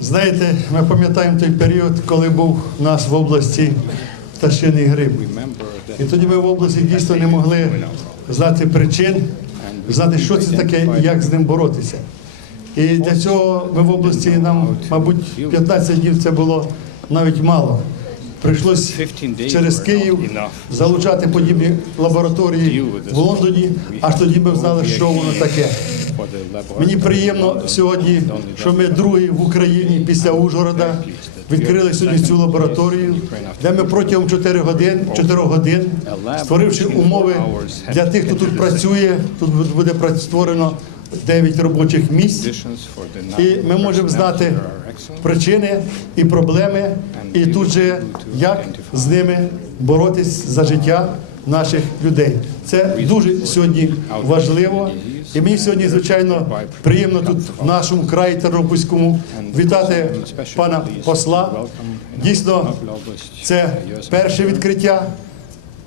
Знаєте, ми пам'ятаємо той період, коли був у нас в області пташиний грип. І тоді ми в області дійсно не могли знати причин, знати, що це таке і як з ним боротися. І для цього ми в області нам, мабуть, 15 днів це було навіть мало. Прийшлось через Київ залучати подібні лабораторії в Лондоні, аж тоді ми знали, що воно таке. Мені приємно сьогодні, що ми другі в Україні після Ужгорода відкрили сьогодні цю лабораторію, де ми протягом 4 годин, 4 годин, створивши умови для тих, хто тут працює, тут буде створено 9 робочих місць. І ми можемо знати причини і проблеми, і тут же як з ними боротись за життя наших людей. Це дуже сьогодні важливо. І мені сьогодні, звичайно, приємно тут в нашому краї Тернопільському вітати пана посла. Дійсно, це перше відкриття,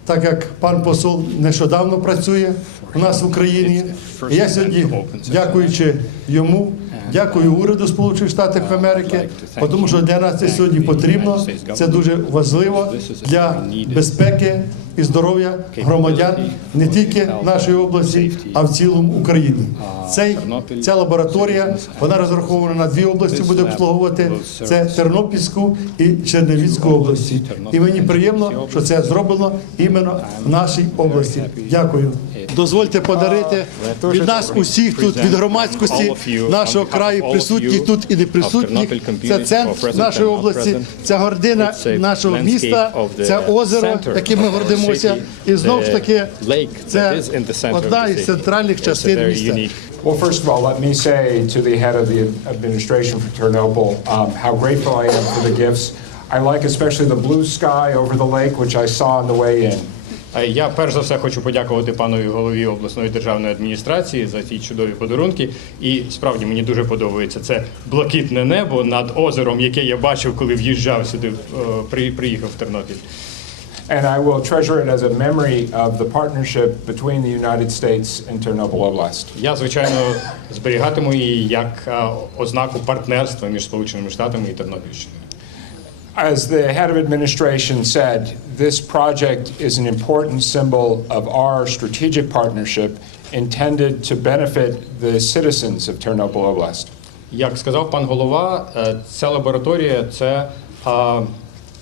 так як пан посол нещодавно працює у нас в Україні. І я сьогодні, дякуючи йому, дякую уряду Сполучених Штатів Америки, тому що для нас це сьогодні потрібно. Це дуже важливо для безпеки і здоров'я громадян не тільки нашої області, а в цілому України. Цей ця лабораторія вона розрахована на дві області, буде обслуговувати це Тернопільську і Чернівецьку області. І мені приємно, що це зроблено іменно в нашій області. Дякую. Дозвольте подарити від нас усіх тут від громадськості нашого краю, присутніх тут і не присутніх. Це центр нашої області, це гордина нашого міста, це озеро, яким ми гордимося. І знову ж таки, це одна із центральних частин міста. Well, first of all, let me say to the head of the administration for Ternopil um, how grateful I am for the gifts. I like especially the blue sky over the lake, which I saw on the way in. Я перш за все хочу подякувати панові голові обласної державної адміністрації за ці чудові подарунки. І справді мені дуже подобається це блакитне небо над озером, яке я бачив, коли в'їжджав сюди, е, при- приїхав в Тернопіль. And I will treasure it as a memory of the partnership between the United States and Ternopil Oblast. Я звичайно зберігатиму її як е, ознаку партнерства між Сполученими Штатами і Тернопільщиною. As the head of administration said, this project is an important symbol of our strategic partnership intended to benefit the citizens of Ternopil Oblast. Як сказав пан голова, е, ця лабораторія це е,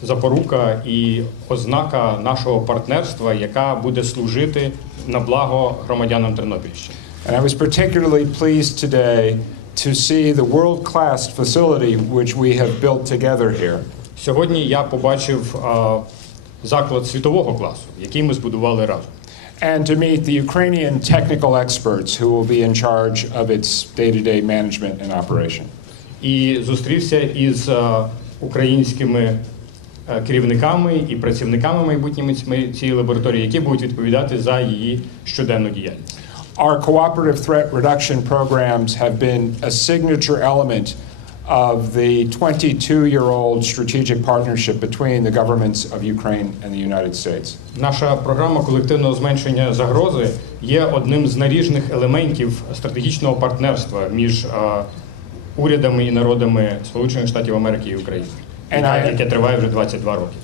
запорука і ознака нашого партнерства, яка буде служити на благо громадянам Тернопільщини. And I was particularly pleased today to see the world-class facility which we have built together here. Сьогодні я побачив е, заклад світового класу, який ми збудували разом. And to meet the Ukrainian technical experts who will be in charge of its day-to-day management and operation. І зустрівся із е, українськими е, керівниками і працівниками майбутніми цієї лабораторії, які будуть відповідати за її щоденну діяльність. Our cooperative threat reduction programs have been a signature element of the 22-year-old strategic partnership between the governments of Ukraine and the United States. Наша програма колективного зменшення загрози є одним з наріжних елементів стратегічного партнерства між е, урядами і народами Сполучених Штатів Америки і України, And I- яке триває вже 22 роки.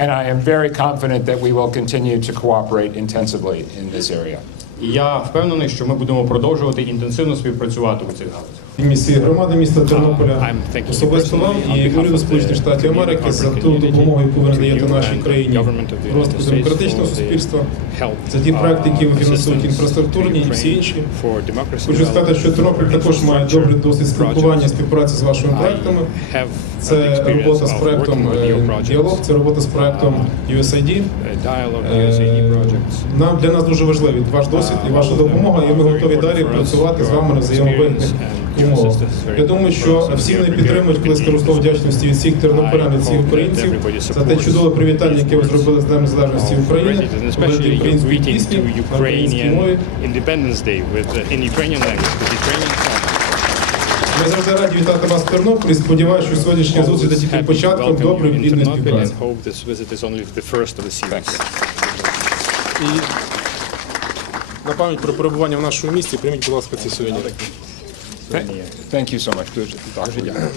And I am very confident that we will continue to cooperate intensively in this area. І я впевнений, що ми будемо продовжувати інтенсивно співпрацювати у цих галузях. місії громади міста Тернополя, особисто вам і уряду Сполучених Штатів Америки за ту допомогу, яку ви надаєте нашій країні розвитку демократичного суспільства, за ті проекти, які ви uh, фінансуєте, інфраструктурні і всі інші. Хочу сказати, що Тернопіль також має добрий досвід спілкування, співпраці з вашими проектами. Це робота з проектом е, діалог, це робота з проектом USAID. Е, Нам для нас дуже важливий ваш досвід і ваша допомога, і ми готові далі працювати з вами на взаємовигідних умовах. Я думаю, що всі мене підтримують, коли скажу слово вдячності від всіх тернополян, від всіх українців за те чудове привітання, яке ви зробили з Днем Незалежності України, говорити українською пісні на українській мові. Independence Day with in Ukrainian language, with Ukrainian songs. Ми завжди раді вітати вас в Тернополі. Сподіваюся, що сьогоднішня зустріч це тільки початком доброї плідної співпраці. І на пам'ять про перебування в нашому місті прийміть, будь ласка, ці сувеніри. Thank. Дуже дякую.